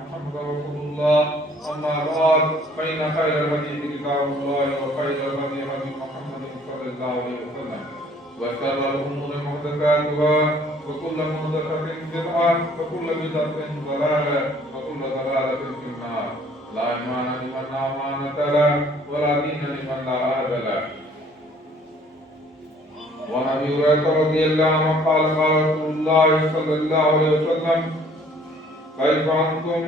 محمد رسول الله. أما بعد فإن خير الحديث كتاب الله وخير الهدي هدي محمد صلى الله عليه وسلم وشر الأمور محدثاتها وكل محدثة بدعة وكل بدعة ضلالة وكل ضلالة في النار. لا إيمان لمن لا أمانة له ولا دين لمن لا عهد له. وعن أبي هريرة رضي الله عنه قال قال رسول الله صلى الله عليه وسلم كيف أنتم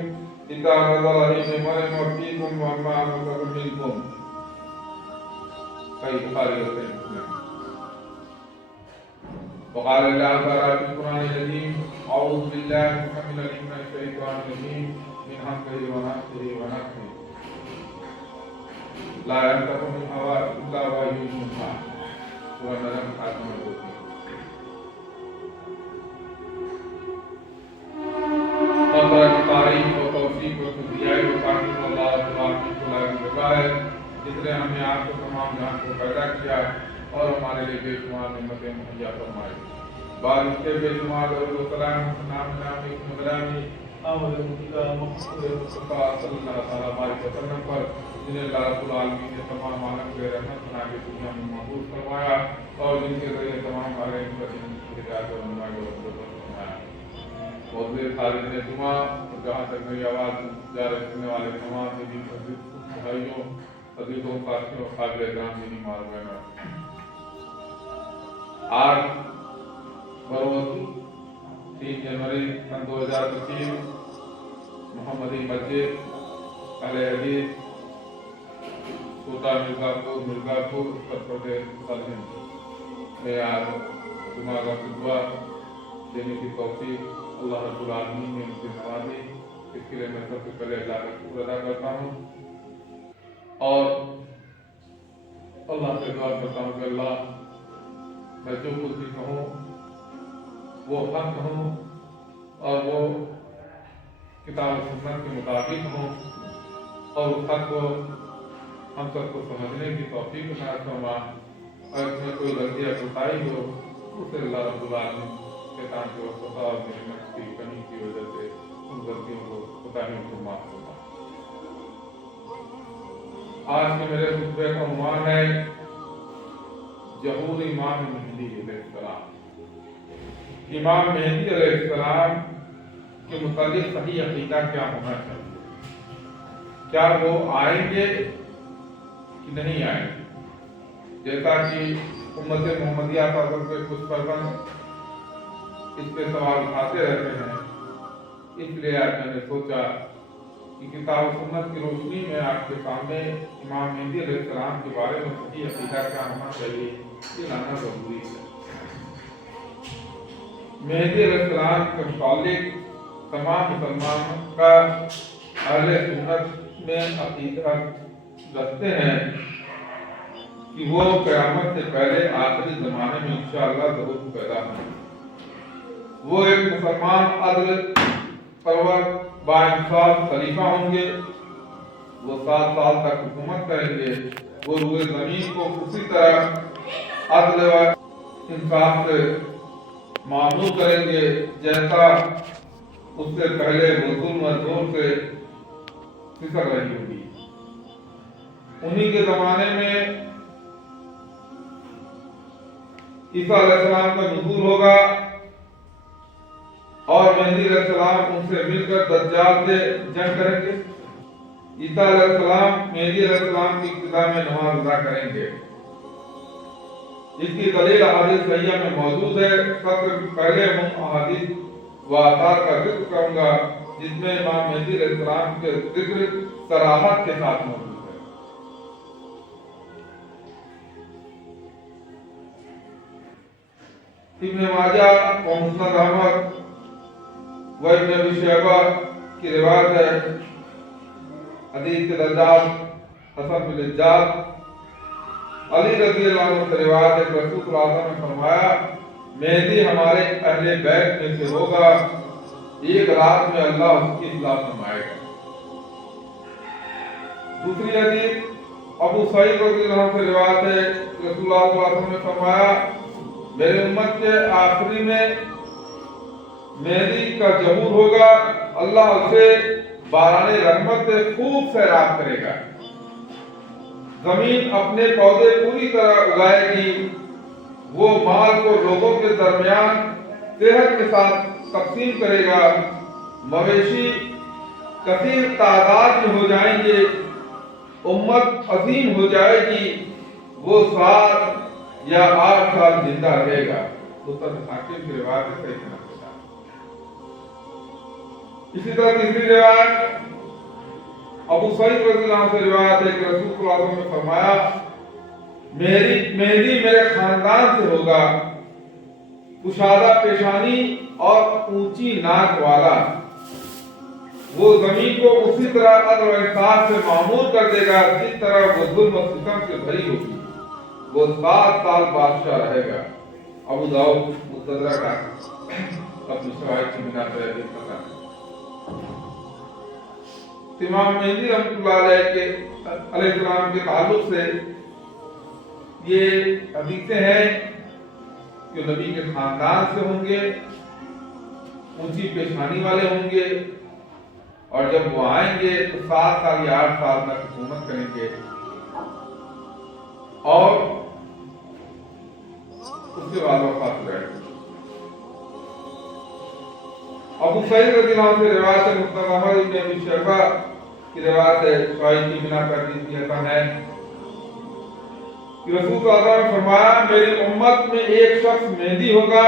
إذا نظر إليكم من فيكم وما نظر منكم. صحيح البخاري وصحيح مسلم. وقال الله تعالى في القرآن الكريم أعوذ بالله من الشيطان الرجيم من همزه ونفخه ونفخه لا ينطق بالهوى إلا وحي يوحى. سورة النجم خاتمة الوحي. مطلع تعریف و توفیق و تدیائی و تعریف اللہ تعالی کو لائق ہے جس نے ہمیں آپ کو تمام جہان کو پیدا کیا اور ہمارے لیے بے شمار نعمتیں مہیا فرمائی. بعد اس کے بے شمار درود و سلام نام نامی مدرامی آمد مدینہ محمد مصطفیٰ صلی اللہ علیہ وسلم پر جنہیں اللہ رب العالمین نے تمام عالم کے رحمت بنا کے دنیا میں محفوظ فرمایا اور جن کے ذریعے تمام ہمارے ہدایت و رہنمائی و فرمایا. موضوع خارج جمعہ اور جہاں تک میری آواز جا رہے سننے والے تمام دینی بھائیوں عزیزوں ساتھیوں قابل احترام دینی معلومات. آج بروز 3 جنوری سن 2025 محمدی مسجد اہل حدیث کوٹا مرزاپور اتر پردیش ہند میں آج جمعہ کا خطبہ دینے کی توفیق اللہ رب العالمین نے مجھے نوازی. اس کے لیے میں سب سے پہلے اللہ کا شکر ادا کرتا ہوں اور اللہ سے دعا کرتا ہوں کہ اللہ میں جو کچھ بھی کہوں وہ حق کہوں اور وہ کتاب و سنت کے مطابق ہوں اور اس حق کو ہم سب کو سمجھنے کی توفیق عطا فرما اور اس میں کوئی غلطی یا کوتاہی ہو اسے اللہ رب العالمین شیطان کے وسوسہ اور میری نفس کی کمی کی وجہ سے ان غلطیوں کو کوتاہیوں کو معاف فرما. آج کے میرے خطبے کا عنوان ہے ظہور امام مہدی علیہ السلام. امام مہدی علیہ السلام کے متعلق صحیح عقیدہ کیا ہونا چاہیے. کیا وہ آئیں گے کہ نہیں آئیں گے؟ جیسا کہ امت محمدیہ پر کے کچھ پربند اس پہ سوال اٹھاتے رہتے ہیں، اس لیے آج میں نے سوچا کہ کتاب و سنت کی روشنی میں آپ کے سامنے امام مہدی علیہ السلام کے بارے میں صحیح عقیدہ کیا ہونا چاہیے یہ لانا ضروری ہے. مہدی علیہ السلام کے متعلق تمام مسلمانوں کا اہل سنت میں عقیدہ رکھتے ہیں کہ وہ قیامت سے پہلے آخری زمانے میں انشاءاللہ ضرور پیدا ہوں. وہ ایک مسلمان عدل پرور باانصاف خلیفہ ہوں گے. وہ 7 سال تک حکومت کریں گے. وہ روئے زمین کو اسی طرح عدل و انصاف سے معمول کریں گے جیسا اس سے پہلے وہ ظلم و زور سے پھسل رہی ہوگی. انہی کے زمانے میں عیسیٰ علیہ السلام کا نزول ہوگا اور مہدی علیہ السلام ان سے مل کر دجال سے جنگ کریں گے. عیسیٰ علیہ السلام مہدی علیہ السلام کی ابتدا میں نماز ادا کریں گے. اس کی دلیل احادیث صحیحہ میں موجود ہے. سب سے پہلے ہم احادیث و آثار کا ذکر کروں گا جس میں امام مہدی علیہ السلام کے ذکر صراحت کے ساتھ موجود ہے. ابن ماجہ و مسند احمد و ابن ابی شیبہ کی روایت ہے. حدیث کے درجات حسن بالجاد. علی رضی اللہ عنہ سے روایت ہے کہ رسول اللہ صلی اللہ علیہ وسلم نے فرمایا مہدی ہمارے اہل بیت میں سے ہوگا. ایک رات میں اللہ اس کی اصلاح فرمائے گا. دوسری حدیث ابو سعید رضی اللہ عنہ سے روایت ہے کہ رسول اللہ صلی اللہ علیہ وسلم نے فرمایا میرے امت کے آخری میں مہدی کا ظہور ہوگا. اللہ اسے बाराने रहमत से खूब सैराब करेगा। जमीन अपने पौधे पूरी तरह उगाएगी। वो माल को लोगों के दरमियान सेहत के साथ तकसीम करेगा। मवेशी कसीर तादाद में हो जाएंगे। उम्मत अजीम हो जाएगी। वो 7 या 8 साल जिंदा रहेगा। मुस्तदरक हाकिम की रिवायत है, सही सनद के साथ। इसी तरह तीसरी रिवायत अबू सईद रज़ियल्लाहु अन्हु से रिवायत है कि रसूल सल्लल्लाहु अलैहि वसल्लम ने फरमाया, मेहदी मेरे खानदान से होगा, कुशादा पेशानी और ऊंची नाक वाला। वो जमीन को उसी तरह अदल व इंसाफ से मामूर कर देगा जिस तरह वो जुल्म और सितम से भरी होगी। वो 7 साल बादशाह रहेगा। अबू दाऊद मुस्तदरक अपनी शवाहिद की बिना पर पता है। इमाम मेहदी रहमतुल्लाह अलैहि के ताल्लुक से ये हदीसें हैं कि नबी के खानदान से होंगे, ऊंची पेशानी वाले होंगे, और जब वो आएंगे तो 7 साल या 8 साल तक हुकूमत करेंगे, और उसके बाद वफात हो जाएगी। अबू सईद रज़ियल्लाहु अन्हु से रिवायत है, मुस्नद अहमद इब्न अबी शैबा की रिवायत है, शवाहिद की बिना पर हदीस हसन है कि रसूल सल्लल्लाहु अलैहि वसल्लम ने फरमाया, मेरी उम्मत में एक शख्स मेहदी होगा,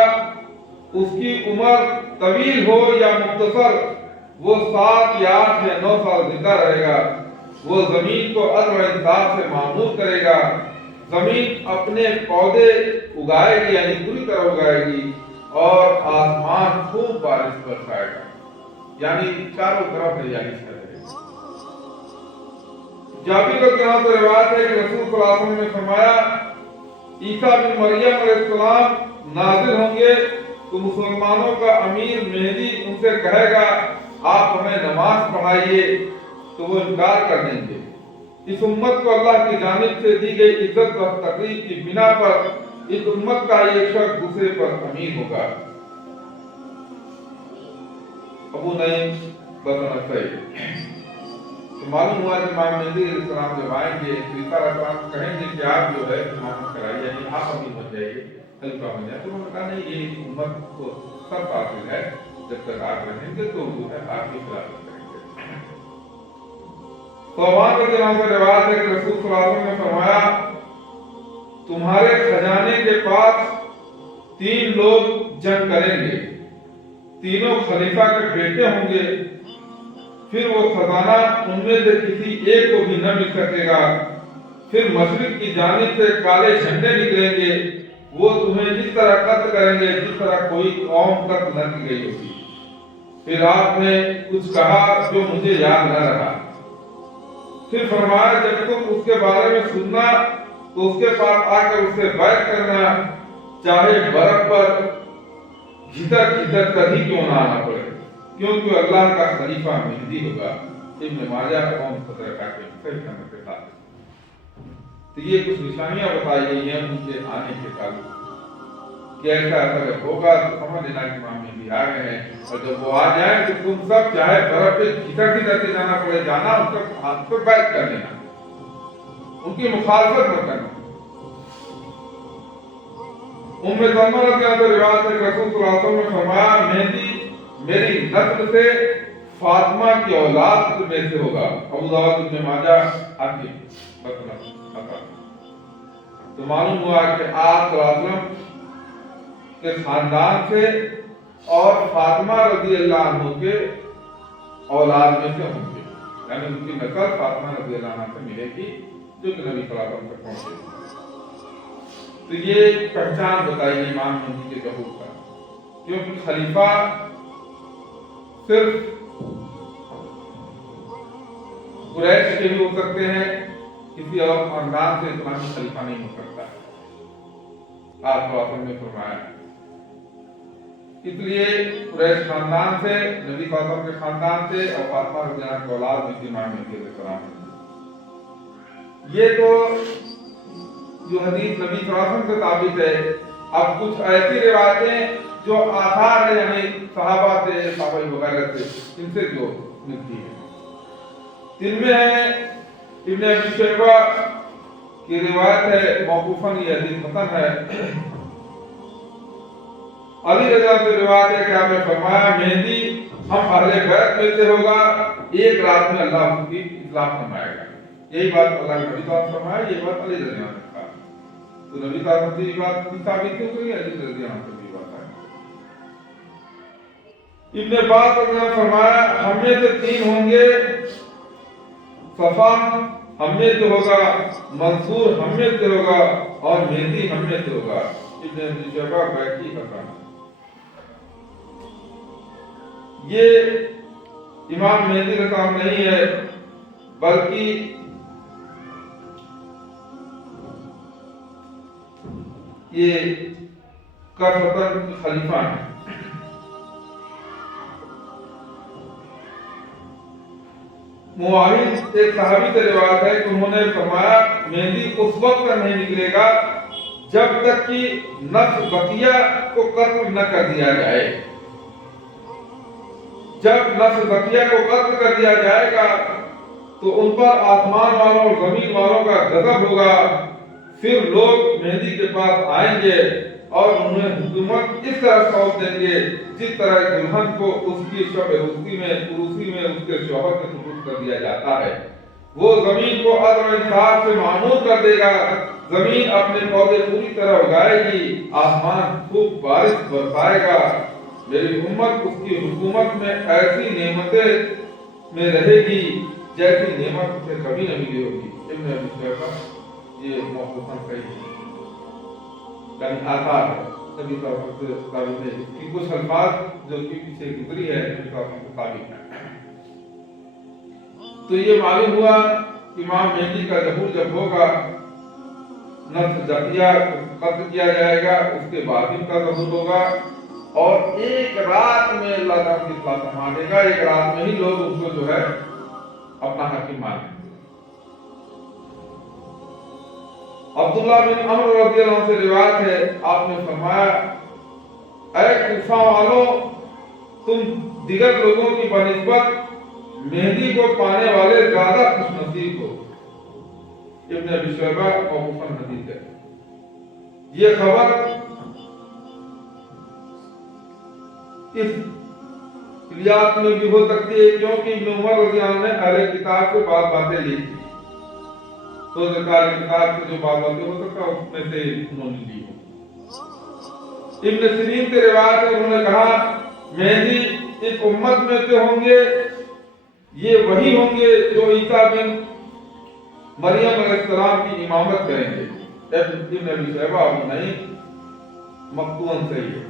उसकी उम्र तवील हो या मुख्तसर, वो 7 या 8 या 9 साल जिंदा रहेगा। वो जमीन को अदल व इंसाफ से मामूर करेगा। जमीन अपने पौधे उगाएगी, यानी पूरी तरह उगाएगी, और आसमान खूब बारिश बरसाएगा, यानी चारों तरफ हरियाली छा जाएगी। जाबिर रज़ियल्लाहु अन्हु से रिवायत है कि रसूल सल्लल्लाहु अलैहि वसल्लम ने फरमाया, ईसा बिन मरियम अलैहिस्सलाम नाज़िल होंगे तो मुसलमानों का अमीर मेहदी उनसे कहेगा, आप हमें नमाज पढ़ाइए, तो वो इनकार कर देंगे। इस उम्मत को अल्लाह की जानिब से दी गई इज्जत और तकरीम की बिना पर इस उम्मत का एक शख्स दूसरे पर अमीर होगा। अबू नईम बसनत तो मालूम हुआ कि इमाम मेहदी अलैहिस्सलाम जब आएंगे तो ईसा अलैहिस्सलाम कहेंगे कि आप जो है इमामत कराइए, यानी आप अमीर बन जाइए, खलीफा बन जाइए। तो उन्होंने कहा नहीं, ये उम्मत को सब हासिल है, जब तक आप रहेंगे तो जो है आपकी खिलाफत करेंगे। सोबान रज़ियल्लाहु अन्हु से रिवायत है कि रसूल सल्लल्लाहु अलैहि वसल्लम ने फरमाया, तुम्हारे खजाने के पास 3 लोग जंग करेंगे, तीनों खलीफा के बेटे होंगे, फिर वो खजाना उनमें से किसी एक को भी न मिल सकेगा। फिर मशरिक की जानिब से काले झंडे निकलेंगे, वो तुम्हें जिस तरह कत्ल करेंगे जिस तरह कोई कौम कत्ल न की गई होगी। फिर आपने कुछ कहा जो मुझे याद न रहा। फिर फरमाया, जब तुम उसके बारे में सुनना तो उसके पास आकर उससे बैत करना, चाहे बर्फ पर घितर घितर कर ही क्यों ना आना पड़े, क्योंकि अल्लाह का खलीफा मेहदी होगा। इब्न माजाह और मुस्तदरक के सही सनद के साथ। तो ये कुछ निशानियां बताई गई हैं उनके आने के ताल्लुक, कि ऐसा अगर होगा तो समझ लेना कि इमाम मेहदी आ गए हैं, और जब वो आ जाए तो तुम सब चाहे बर्फ पे घितर घितर के जाना पड़े, जाना, उनके हाथ पर बैत कर लेना, उनकी मुखालफत मत करना। उम्मे सलमा रज़ियल्लाहु अन्हा रिवायत है कि रसूल सल्लल्लाहु अलैहि वसल्लम ने फरमाया, मेहदी मेरी नस्ल से फातिमा की औलाद में से होगा। अबू दाऊद इब्न माजाह हाकिम बसनत। तो मालूम हुआ कि आप सल्लल्लाहु अलैहि वसल्लम के खानदान से और फातिमा रज़ियल्लाहु अन्हा के औलाद में से होंगे, यानी उनकी नस्ल फातिमा रज़ियल्लाहु अन्हा से मिलेगी, जो कि नबी सल्लल्लाहु अलैहि वसल्लम तक पहुंचेगी। तो ये पहचान बताई इमाम मेहदी के ज़हूर का, क्योंकि खलीफा सिर्फ कुरैश के भी हो सकते हैं, किसी और खानदान से इस्लामी खलीफा नहीं हो सकता, आप सल्लल्लाहु ने फरमाया। इसलिए कुरैश खानदान से, नबी सल्लल्लाहु के खानदान से और फातिमा रज़ियल्लाहु अन्हा की औलाद में इमाम मेहदी अलैहिस्सलाम। ये तो जो हदीस नबी सल्लल्लाहु अलैहि वसल्लम से साबित है। अब कुछ ऐसी रिवायतें जो आसार है, यानी सहाबा से, सहाबा वगैरह से, इनसे जो मिलती है। जिनमें है इब्न अबी शैबा की रिवायत है, मौकूफन ये हदीस हसन है। अली रज़ा से रिवायत है कि आपने फरमाया, मेहंदी हम अहले बैत में से होगा, एक रात में अल्लाह उसकी इस्लाम फरमाएगा। यही बात अल्लाह के नबी साहब फरमाया, ये बात अली रज़ी अल्लाह ने कहा। तो नबी साहब से ये बात साबित हो गई, अली रज़ी अल्लाह से भी बात है। इब्न अब्बास ने फरमाया, हम में से 3 होंगे, सफा हम में से होगा, मंसूर हम में से होगा और मेहदी हम में से होगा। इब्न अबी शैबा बैकी हसन। ये इमाम मेहदी का काम नहीं है, बल्कि ये कसरतन खलीफा है। मुआहिद एक सहाबी से रिवायत है कि उन्होंने फरमाया, मेहंदी उस वक्त तक नहीं निकलेगा जब तक कि नफ्स बकिया को कत्ल न कर दिया जाए। जब नफ्स बकिया को कत्ल कर दिया जाएगा तो उन पर आसमान वालों और जमीन वालों का गजब होगा। फिर लोग मेहंदी के पास आएंगे और उन्हें हुकूमत इस तरह सौंप देंगे जिस तरह दुल्हन को उसकी शब उसी में उसके शौहर के सुपुर्द कर दिया जाता है। वो जमीन को अदल और इंसाफ से मामूर कर देगा, जमीन अपने पौधे पूरी तरह उगाएगी, आसमान खूब बारिश बरसाएगा। मेरी उम्मत उसकी हुकूमत में ऐसी नेमतें में रहेगी जैसी नेमत उसे कभी न मिली होगी। इब्न अबी शैबा ये मौक़ूफ़न सही है, यानी आसार है। नबी साहब से साबित है कि कुछ अल्फाज जो कि पीछे गुजरी है नबी साहब से साबित है। तो ये मालूम हुआ इमाम मेहदी का ज़हूर जब होगा, नफ्स जकिया कत्ल किया जाएगा, उसके बाद इनका ज़हूर होगा और एक रात में अल्लाह ताला की इस्लाह फरमा देगा। एक रात में ही लोग उसको जो है अपना हकीम मानेंगे। अब्दुल्लाह बिन अमर रज़ियल्लाहु अन्हु से रिवायत है, आपने फरमाया, ऐ कूफा वालों, तुम दिगर लोगों की बनिस्बत मेहंदी को पाने वाले ज्यादा खुशनसीब हो। इब्न अबी शैबा मौक़ूफ़न हदीस है। ये खबर इस इलियास में भी हो सकती है क्योंकि इब्न उमर रज़ियल्लाहु अन्हु ने अहले किताब से बातें ली थी, तो किताब से जो बातें हो सकता है उसमें से उन्होंने ली हो। इब्न सिरीन से रिवायत है, उन्होंने कहा, मेहदी इस उम्मत में से होंगे, ये वही होंगे जो ईसा बिन मरियम अलैहिस्सलाम की इमामत करेंगे। इब्न अबी शैबा अबू नईम मक्तून सही है।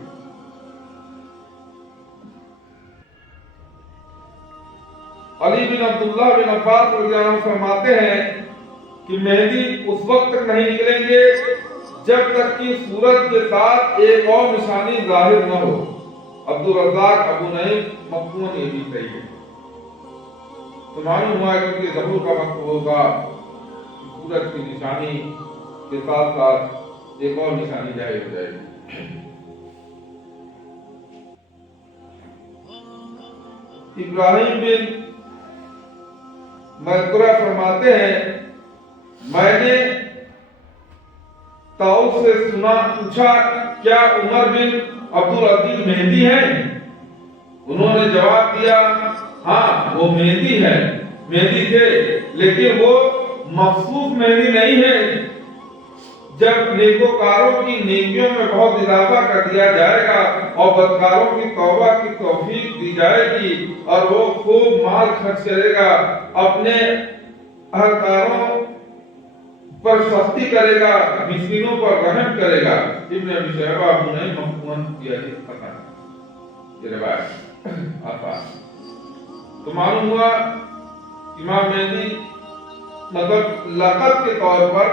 अली बिन अब्दुल्लाह बिन अब्बास रज़ियल्लाहु अन्हु फरमाते हैं कि मेहदी उस वक्त तक नहीं निकलेंगे जब तक कि सूरज के साथ एक और निशानी जाहिर न हो। अब्दुल रज़्ज़ाक अबू नईम मक्तून ये भी सही है। तो मालूम हुआ कि ज़हूर का वक्त होगा, सूरज की निशानी के साथ साथ एक और निशानी जाहिर हो जाएगी। इब्राहिम बिन मरकुरा फरमाते हैं, मैंने ताऊस से सुना, पूछा, क्या उमर बिन अब्दुल अजीज मेहदी हैं? उन्होंने जवाब दिया, हाँ वो मेहदी है, मेहदी थे, लेकिन वो मखसूस मेहदी नहीं है। जब नेकोकारों की नेकियों में बहुत इजाफा कर दिया जाएगा और बदकारों की तौबा की तौफीक दी जाएगी और वो खूब माल खर्च करेगा, अपने अहलकारों पर सख्ती करेगा, मिस्कीनों पर रहम करेगा। इब्न अबी शैबा अबू नईम मक्तून की हदीस पता है, ये रिवायत आता। तो मालूम हुआ इमाम मेहदी मतलब लक़ब के तौर पर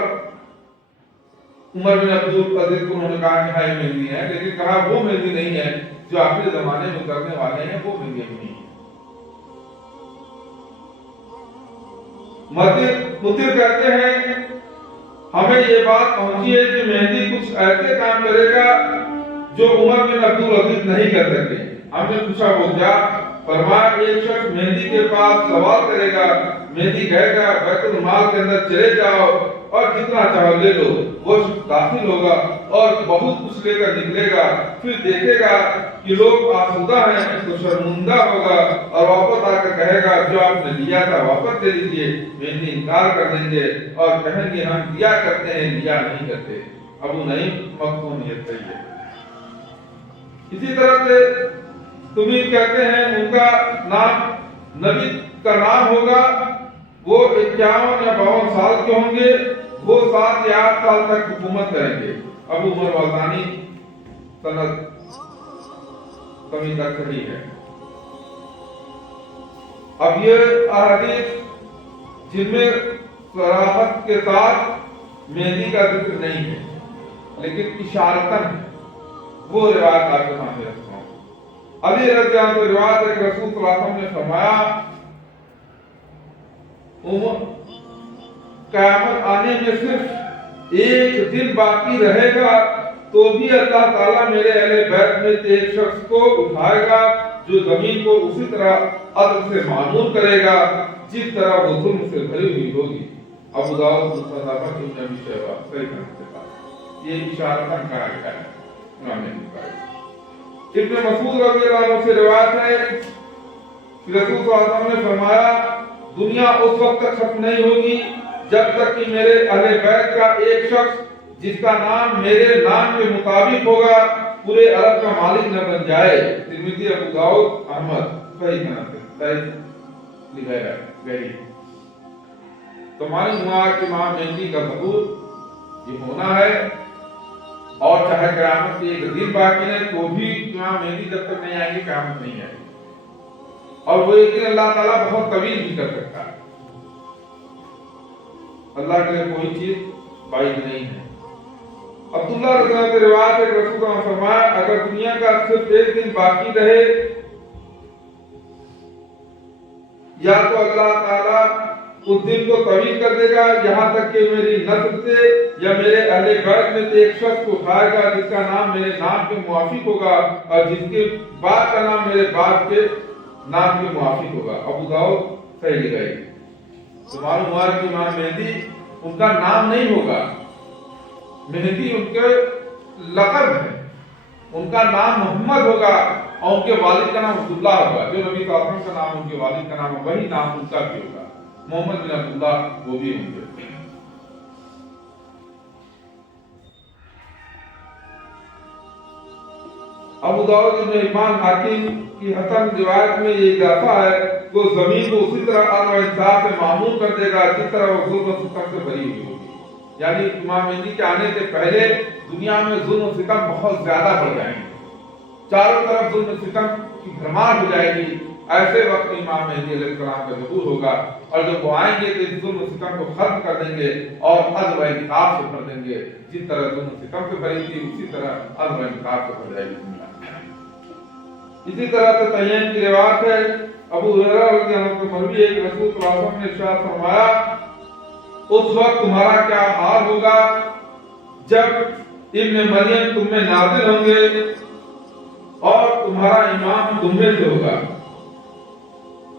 उमर बिन अब्दुल अजीज को उन्होंने कहा कि हाँ ये मेहदी है, लेकिन कहा वो मेहदी नहीं है जो आखिरी जमाने में करने वाले हैं, वो मेहदी नहीं है। मुतिर कहते हैं, हमें ये बात पहुंची है कि मेहदी कुछ ऐसे काम करेगा जो उमर बिन अब्दुल अजीज नहीं कर सके। हमने पूछा वो क्या? फरमाया एक शख्स मेहंदी के पास सवाल करेगा, मेहंदी कहेगा बैतुल माल के अंदर चले जाओ और जितना चाहो ले लो। वो शख्स दाखिल होगा और बहुत कुछ लेकर निकलेगा, फिर देखेगा कि लोग आसूदा हैं तो शर्मिंदा होगा और वापस आकर कहेगा जो आपने लिया था वापस दे दीजिए। मेहंदी इनकार कर देंगे और कहेंगे हम दिया करते हैं, लिया नहीं करते। अबू नईम मखजूम ये सही है। इसी तरह से तुम्हें कहते हैं उनका नाम नबी का नाम होगा, वो 51 या 52 साल के होंगे, वो 7 या 8 साल तक हुकूमत करेंगे। अबू उमर वाज़ानी सनद कमी तक सही है। अब ये अहादीस जिनमें सराहत के साथ मेहंदी का जिक्र नहीं है लेकिन इशारतन वो रिवायत आपके सामने रखता हूँ। अली रज़ी अल्लाह अन्हु रिवायत है कि रसूल सल्लल्लाहु अलैहि वसल्लम ने फरमाया क़यामत आने में सिर्फ एक दिन बाकी रहेगा तो भी अल्लाह ताला मेरे अहले बैत में से एक शख्स को उठाएगा जो जमीन को उसी तरह अदल से मामूल करेगा जिस तरह वो जुल्म से भरी हुई होगी। अबू दाऊद मुस्तदरक इब्न अबी शैबा सही है। ये इशारतन कहा गया है इमाम बुखारी। इब्न मसूद रज़ियल्लाहु अन्हु से रिवायत है कि रसूल सल्लल्लाहु अलैहि वसल्लम ने फरमाया दुनिया उस वक्त तक खत्म नहीं होगी जब तक कि मेरे अहले बैत का एक शख्स जिसका नाम मेरे नाम के मुताबिक होगा पूरे अरब का मालिक न बन जाए। तिर्मिज़ी, अबू दाऊद, अहमद सही लिखा है। तो मालूम हुआ कि इमाम मेहदी का सबूत ये होना है और चाहे क़यामत के एक दिन बाकी है तो भी इमाम मेहदी जब तक नहीं आएंगे क़यामत नहीं आएगी। और वो एक दिन अल्लाह ताला बहुत तवील भी कर सकता है। अल्लाह के लिए कोई चीज बाइक नहीं है। अब्दुल्लाह रज़ी अल्लाह की रिवायत है कि रसूल ने फरमाया अगर दुनिया का सिर्फ एक दिन बाकी रहे या तो अल्लाह ताला उस दिन को तवील कर देगा यहाँ तक कि मेरी नस्ल से या मेरे अहले बैत में से एक शख्स को उठाएगा जिसका नाम मेरे नाम के मुआफिक होगा और जिसके बाप का नाम मेरे बाप के नाम के मुआफिक होगा। अबू दाऊद सही लिखाई। तो मालूम हुआ कि इमाम मेहदी उनका नाम नहीं होगा, मेहदी उनके लक़ब है, उनका नाम मोहम्मद होगा और उनके वालिद का नाम अब्दुल्लाह होगा। जो नबी सल्लल्लाहु अलैहि वसल्लम का नाम उनके वालिद का नाम है वही नाम उनका भी होगा, मोहम्मद बिन अब्दुल्लाह वो भी होंगे। अबू दाऊद इब्न हिब्बान हाकिम की हसन रिवायत में ये इजाफा है वो जमीन को उसी तरह अदल व इंसाफ से मामूल कर देगा जिस तरह वो जुल्म व सितम से भरी हुई होगी। यानी इमाम मेहदी के आने से पहले दुनिया में जुल्म व सितम बहुत ज्यादा बढ़ जाएंगे, चारों तरफ जुल्म सितम की भरमार हो जाएगी। ऐसे वक्त इमाम मेहदी अलैहिस्सलाम का ज़हूर होगा और जब वो आएंगे तो इस जुल्म सितम को खत्म कर देंगे और अदल व इंसाफ से भर देंगे। जिस तरह जुल्म सितम से भरी थी उसी तरह अदल व इंसाफ से भर जाएगी दुनिया। इसी तरह से तय्यन की रिवायत है अबू हुरैरा रज़ी अल्लाह अन्हु मरवी है कि रसूल सल्लल्लाहु अलैहि वसल्लम ने इरशाद फरमाया उस वक्त तुम्हारा क्या हाल होगा जब इब्न मरियम तुम में नाज़िल होंगे और तुम्हारा इमाम तुम में से होगा।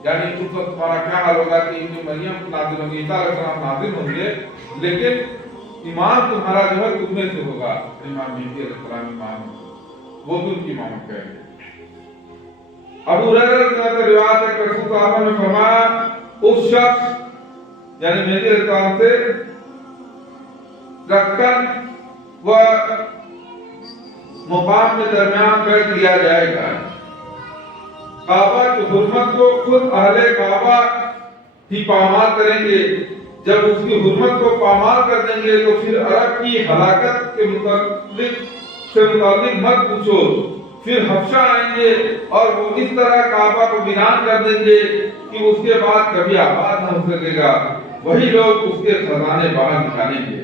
यानी उस वक्त तुम्हारा क्या हाल होगा कि इब्न मरियम नाज़िल होंगे, ईसा अलैहिस्सलाम नाज़िल होंगे लेकिन इमाम तुम्हारा जो है तुम में से होगा। इमाम मेहदी अलैहिस्सलाम इमाम वो भी उनकी इमामत करेंगे। अबू हुरैरा की रिवायत है कि रसूल सल्लल्लाहु अलैहि वसल्लम ने फरमाया उस शख्स यानी मेहदी अलैहिस्सलाम से रखकर व मुकाम के दरमियान कर दिया जाएगा। काबा की हुर्मत को खुद अहले काबा ही पामाल करेंगे। जब उसकी हुर्मत को पामाल कर देंगे तो फिर अरब की हलाकत के मुताबिक मत पूछो। फिर हफ्शा आएंगे और वो इस तरह काबा को वीरान कर देंगे कि उसके बाद कभी आबाद न हो सकेगा। वही लोग उसके खजाने बाहर निकालेंगे।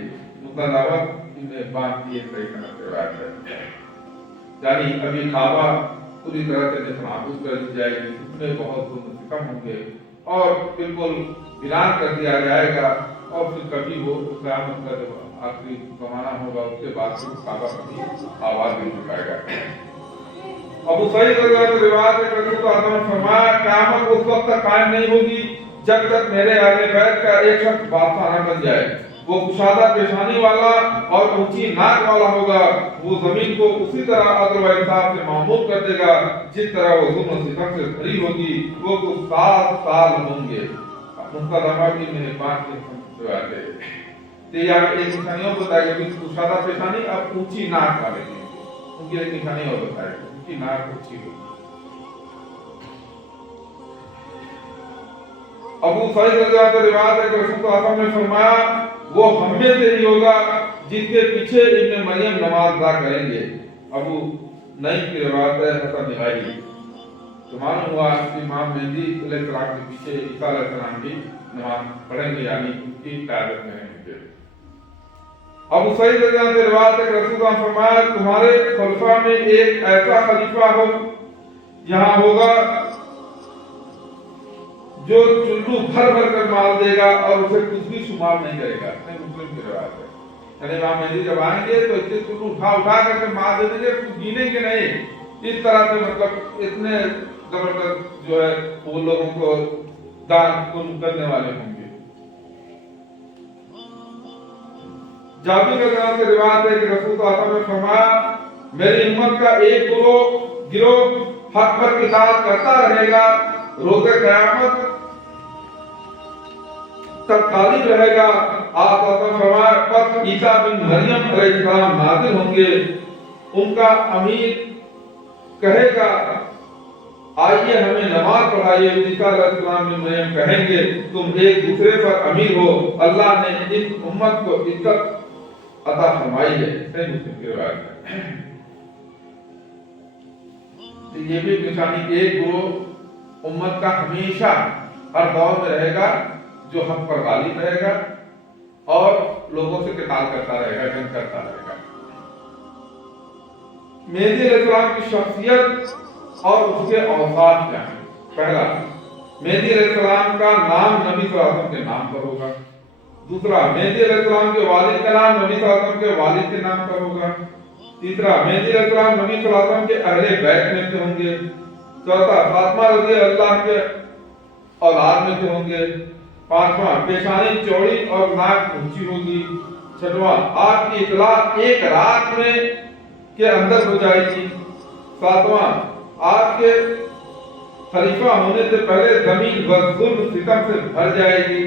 यानी अभी काबा पूरी तरह से नाबूद कर दी जाएगी, उसमें बहुत जुल्म कम होंगे और बिल्कुल वीरान कर दिया जाएगा और फिर कभी वो क़यामत का जब आखिरी ज़माना होगा उसके बाद काबा कभी आबाद नहीं हो पाएगा। ابو سعید رضی اللہ عنہ روایت ہے کہ رسول اللہ نے فرمایا قیامت اس وقت تک قائم نہیں ہوگی جب تک میرے آگے بیٹھ کر ایک شخص بادشاہ نہ بن جائے. وہ کشادہ پیشانی والا اور اونچی ناک والا ہوگا. وہ زمین کو اسی طرح عدل و انصاف سے معمور کر دے گا جس طرح وہ ظلم و ستم سے بھری ہوگی. وہ کچھ 7 سال ہوں گے. مقدمہ کی میرے بات کے روایت ہے. تو یہاں ایک نشانیوں بتائی گئی کشادہ پیشانی اب اونچی ناک والے ہیں. ان کی ایک نشانی اور بتائی گئی ان کی ناک اونچی ہوگی. ابو سعید رضی اللہ عنہ روایت ہے کہ رسول اللہ صلی اللہ علیہ وسلم نے فرمایا وہ ہم میں سے ہی ہوگا جس کے پیچھے ابن مریم نماز ادا کریں گے. ابو نعیم کی روایت ہے حسن نہائی. تو معلوم ہوا کہ امام مہدی علیہ السلام کے پیچھے عیسیٰ علیہ السلام کی نماز پڑھیں گے یعنی ان کی قیادت میں رہیں گے. ابو سعید رضی اللہ عنہ روایت ہے کہ رسول اللہ نے فرمایا تمہارے خلفاء میں ایک ایسا خلیفہ ہو یہاں ہوگا جو چلو بھر بھر کر مال دے گا اور اسے کچھ بھی شمار نہیں کرے گا. مسلم کی روایت ہے. یعنی امام مہدی جب آئیں گے تو اتنے چلو اٹھا کر کے مال دے دیں گے کچھ گینے کے نہیں. اس طرح سے مطلب اتنے زبردست جو ہے وہ لوگوں کو دان کن کرنے والے ہوں گے. جابر کے کلام سے روایت ہے کہ رسول اللہ صلی اللہ علیہ وسلم نے فرمایا میری امت کا ایک گروہ حق پر اطاعت کرتا رہے گا روز قیامت تک غالب رہے گا. آپ فرمایا پس عیسیٰ بن مریم علیہ السلام نازل ہوں گے. ان کا امیر کہے گا آئیے ہمیں نماز پڑھائیے. عیسیٰ علیہ السلام بن مریم کہیں گے تم ایک دوسرے پر امیر ہو اللہ نے اس امت کو عزت عطا فرمائی ہے. صحیح مسلم کی روایت ہے. یہ بھی نشانی ایک گروہ امت کا ہمیشہ ہر دور میں رہے گا جو حق پر غالب رہے گا اور لوگوں سے قتال کرتا رہے گا جنگ کرتا رہے گا. مہدی علیہ السلام کی شخصیت اور اس کے اوصاف کیا ہیں؟ پہلا مہدی علیہ السلام کا نام نبی صلی اللہ علیہ وسلم کے نام پر ہوگا. دوسرا مہدی علیہ السلام کے والد کا نام نبی صلی اللہ علیہ وسلم کے والد کے نام پر ہوگا. تیسرا مہدی علیہ السلام نبی صلی اللہ علیہ وسلم کے اہل بیت میں سے ہوں گے. چوتھا فاطمہ رضی اللہ کے اولاد میں سے ہوں گے. پانچواں پیشانی چوڑی اور ناک اونچی ہوگی. چھٹواں آپ کی اطلاع ایک رات میں کے اندر ہو جائے گی. ساتواں آپ کے خلیفہ ہونے سے پہلے زمین ظلم ستم سے بھر جائے گی.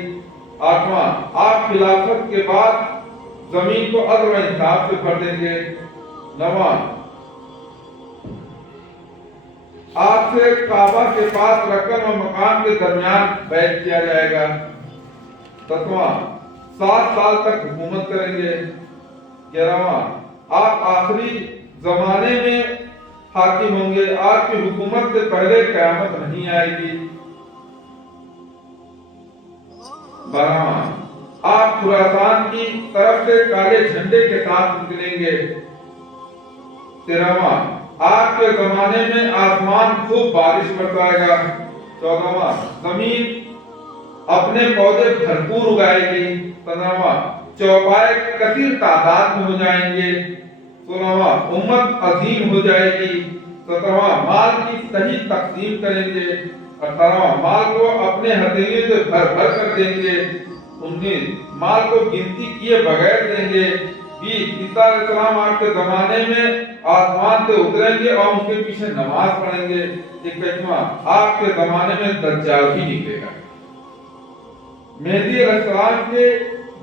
آٹھواں آپ خلافت کے بعد زمین کو عدل و انصاف سے بھر دیں گے. نواں آپ سے کعبہ کے پاس رکن و مقام کے درمیان بیعت کیا جائے گا. دسواں 7 سال تک حکومت کریں گے. 11واں آپ آخری زمانے میں حاکم ہوں گے. آپ کی حکومت سے پہلے قیامت نہیں آئے گی. 12واں آپ خراسان کی طرف سے کالے جھنڈے کے ساتھ نکلیں گے. 13واں آپ کے زمانے میں آسمان خوب بارش برسائے گا. 14واں زمین اپنے پودے بھرپور اگائے گی. 15واں چوپائے کثیر تعداد میں ہو جائیں گے. 16واں امت عظیم ہو جائے گی. 17واں مال کی صحیح تقسیم کریں گے. 18واں مال کو اپنے ہتھیلیوں سے بھر بھر کر دیں گے. 19 مال کو گنتی کیے بغیر دیں گے. 20 عیسیٰ علیہ السلام آپ کے زمانے میں آسمان سے اتریں گے اور ان کے پیچھے نماز پڑھیں گے. 21واں آپ کے زمانے میں دجال بھی نکلے گا. مہدی علیہ السلام کے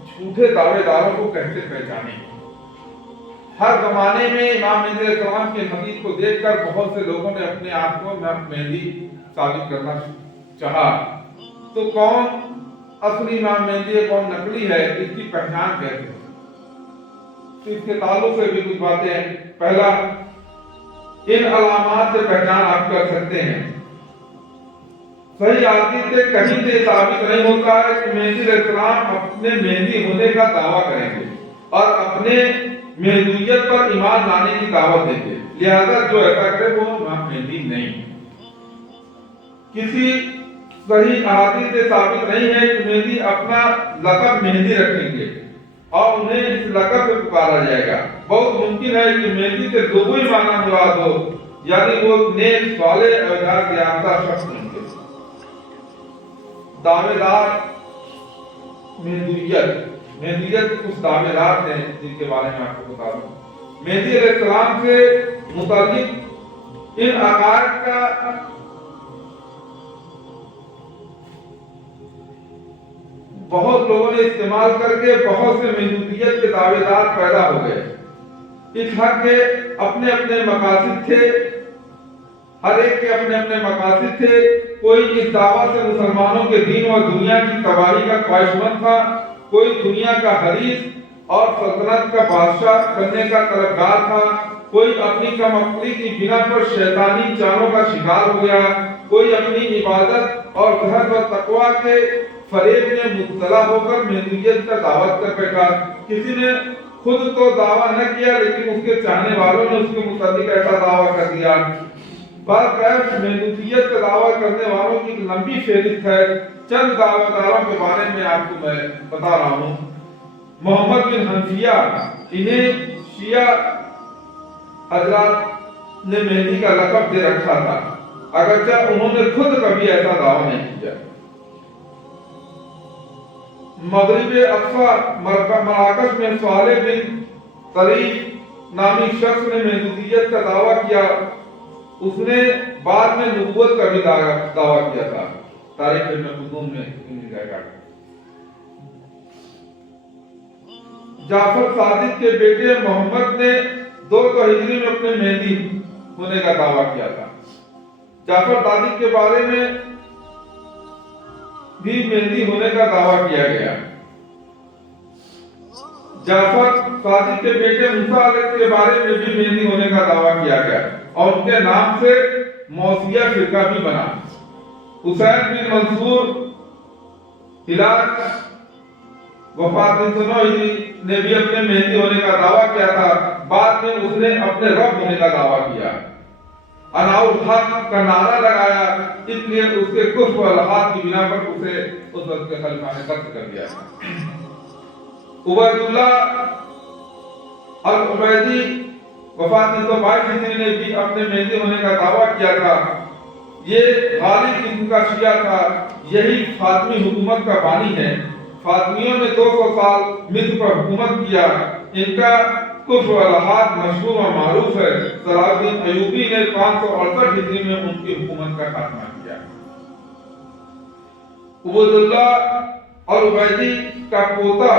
جھوٹے دعوے داروں کو کیسے پہچانے؟ ہر زمانے میں امام مہدی علیہ السلام کے مجید کو دیکھ کر بہت سے لوگوں نے اپنے آپ کو مہدی ثابت کرنا چاہا. تو کون اصلی امام مہدی ہے کون نقلی ہے اس کی پہچان کیسے؟ تو اس کے تعلق سے بھی کچھ باتیں ہیں. پہلا ان علامات سے پہچان آپ کر سکتے ہیں. صحیح حدیث سے کہیں سے ثابت نہیں ہوتا ہے کہ مہدی علیہ السلام اپنے مہدی ہونے کا دعویٰ کریں گے اور اپنے مہدیت پر ایمان لانے کی دعوت دیں گے. لہذا جو ایسا کرے وہ امام مہدی نہیں. کسی صحیح احادیث سے ثابت نہیں ہے کہ مہدی اپنا لقب مہدی رکھیں گے اور انہیں اس لقب سے پکارا جائے گا. بہت ممکن ہے کہ مہدی سے لغوی معنی مراد ہو یعنی وہ نیک صالح اعداد یافتہ شخص ہوں گے. دعوے دار مہدیت کچھ دعوے دار ہیں جن کے بارے میں آپ کو بتا دوں. مہدی علیہ السلام سے متعلق ان عقائد کا بہت لوگوں نے استعمال کر کے بہت سے مہدیت کے دعوے دار پیدا ہو گئے. اس حق کے اپنے اپنے مقاصد تھے، ہر ایک کے اپنے اپنے مقاصد تھے. کوئی اس دعویٰ سے مسلمانوں کے دین اور دنیا کی تباہی کا خواہشمند تھا، کوئی دنیا کا حریص اور سلطنت کا بادشاہ بننے کا طلبگار تھا، کوئی اپنی کم عقلی کی بنا پر شیطانی چالوں کا شکار ہو گیا، کوئی اپنی عبادت اور زہد و تقویٰ کے فریب میں مبتلا ہو کر مہدیت کا دعوت کر بیٹھا. کسی نے خود تو دعویٰ نہ کیا لیکن اس کے چاہنے والوں نے اس کے متعلق ایسا دعویٰ کر دیا. مہدیت کا دعویٰ کرنے والوں کی ایک لمبی فہرست ہے. چند دعویٰ داروں کے بارے میں آپ کو میں بتا رہا ہوں. محمد بن حنفیہ، انہیں شیعہ حضرات نے مہدی کا لقب دے رکھا تھا، اگرچہ انہوں نے خود کبھی ایسا دعویٰ نہیں کیا. مغرب اقصی مراکش میں صالح بن طریف نامی شخص نے مہدیت کا دعویٰ کیا. اس نے بعد میں نبوت کا بھی دعویٰ کیا تھا. تاریخ ابن خلدون میں جعفر صادق کے بیٹے محمد نے 200 ہجری میں اپنے مہدی ہونے کا دعویٰ کیا تھا. جعفر صادق کے بارے میں بھی مہدی ہونے کا دعویٰ کیا گیا. جعفر صادق کے بیٹے موسیٰ علیہ کے بارے میں بھی مہدی ہونے کا دعویٰ کیا گیا اور ان کے نام سے موسیہ فرقہ بھی بنا. حسین بن منصور ہلال وفات 309 نے بھی اپنے مہدی ہونے کا دعویٰ کیا تھا. بعد میں اس نے اپنے رب ہونے کا دعویٰ کیا، اناء الحق کا نعرہ لگایا، اس لیے اس کے کفر و الحاد کی بنا پر اسے اس وقت کے خلیفہ نے قتل کر دیا. عبید اللہ العبیدی وفات 322 ہجری نے بھی اپنے مہدی ہونے کا دعویٰ کیا تھا. یہ غالب قسم کا شیعہ تھا، یہی فاطمی حکومت کا بانی ہے. فاطمیوں نے 200 سال مصر پر حکومت کیا. ان کا کفر و الحاد مشہور و معروف ہے. صلاح الدین ایوبی نے 568 ہجری میں ان کی حکومت کا خاتمہ کیا. عبید اللہ العبیدی کا پوتا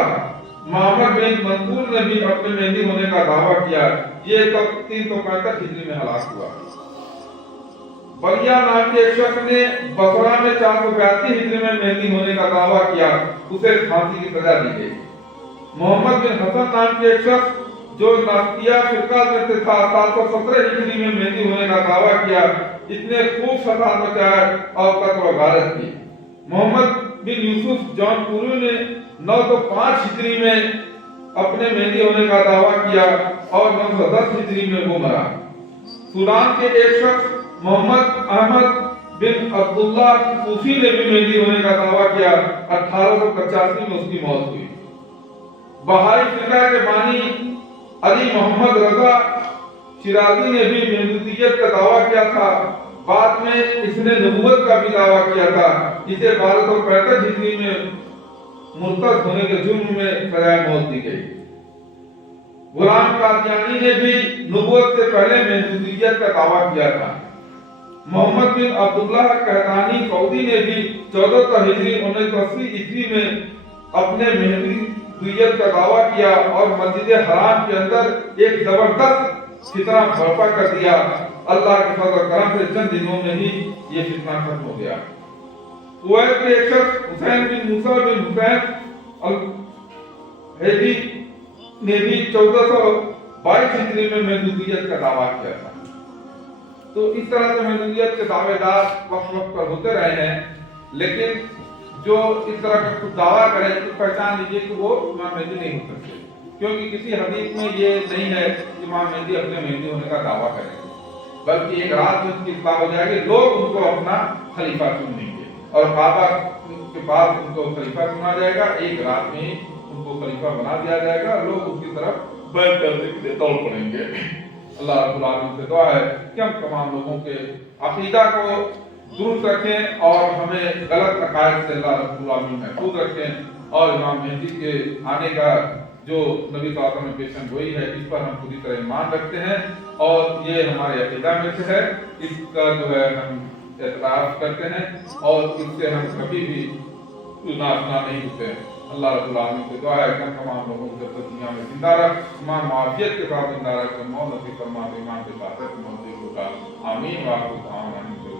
محمد بن منصور نے بھی اپنے مہدی ہونے کا دعویٰ کیا. یہ 365 ہجری میں ہلاک ہوا. بلیا نام کے ایک شخص نے بصرہ میں 482 ہجری میں مہدی ہونے کا دعویٰ کیا. اسے پھانسی کی سزا دی گئی. محمد بن حسن نام کے ایک شخص جو ناصیہ فرقہ میں تھا 717 ہجری میں مہدی ہونے کا دعویٰ کیا. اس نے خوب فساد مچایا اور قتل و غارت کی. محمد بن یوسف جون پوری نے 905 ہجری میں اپنے مہدی ہونے کا دعویٰ کیا اور 910 ہجری میں وہ مرا. سودان کے ایک شخص محمد احمد بن عبداللہ کوفی نے بھی مہدی ہونے کا دعویٰ کیا. 1885 میں اس کی موت ہوئی. بہائی فرقہ کے بانی علی محمد رضا شیرازی نے بھی مہدیت کا دعویٰ کیا تھا. بعد میں اس نے نبوت کا بھی دعویٰ کیا تھا. اسے 1265 ہجری میں مرتد ہونے کے جرم میں سزائے موت دی گئی. غلام قادیانی نے بھی نبوت سے پہلے مہدیت کا دعویٰ کیا تھا. محمد بن عبداللہ قحطانی سعودی نے بھی 14 ہجری 1980 عیسوی میں اپنے مہدیت کا دعویٰ کیا اور مسجد حرام کے اندر ایک زبردست فتنہ برپا کر دیا. اللہ کے فضل و کرم سے چند دنوں میں ہی یہ فتنہ ختم ہو گیا. کویت کے ایک شخص حسین بن موسیٰ بن حسین الہیدی نے بھی 1422 ہجری میں مہدیت کا دعویٰ کیا تھا. تو اس طرح سے مہدیت کے دعوے دار وقت وقت پر ہوتے رہے ہیں، لیکن جو اس طرح کا کچھ دعویٰ کرے تو پہچان لیجیے کہ وہ امام مہدی نہیں ہو سکتے، کیونکہ کسی حدیث میں یہ نہیں ہے کہ امام مہدی اپنے مہدی ہونے کا دعویٰ کریں گے، بلکہ ایک رات میں اس کی اطلاع ہو جائے گی، لوگ ان کو اپنا خلیفہ چن لیں گے اور کعبہ کے بعد ان کو خلیفہ چنا جائے گا. ایک رات میں ان کو خلیفہ بنا دیا جائے گا، لوگ اس کی طرف بیعت کرنے کے لیے دوڑ پڑیں گے. अल्लाह रब्बुल आलमीन से दुआ है कि हम तमाम लोगों के अकीदा को दुरुस्त रखें और हमें गलत अकायद से अल्लाह रब्बुल आलमीन महफूज रखें और इमाम मेहदी के आने का जो नबी सल्लल्लाहु अलैहि वसल्लम में पेशन गोई है इस पर हम पूरी तरह ईमान रखते हैं और ये हमारे अकीदा में से है, इसका जो है हम एतराफ़ करते हैं और इससे हम कभी भी नाशना नहीं होते हैं। अल्लाह रब्बुल आलमीन से दुआ है कि हम तमाम लोगों को जब तक दुनिया में जिंदा रख, ईमान माफियत के साथ जिंदा रख, मौत नसीब फरमा, ईमान के साथ मौत होगा। आमीन। वाक़िफ़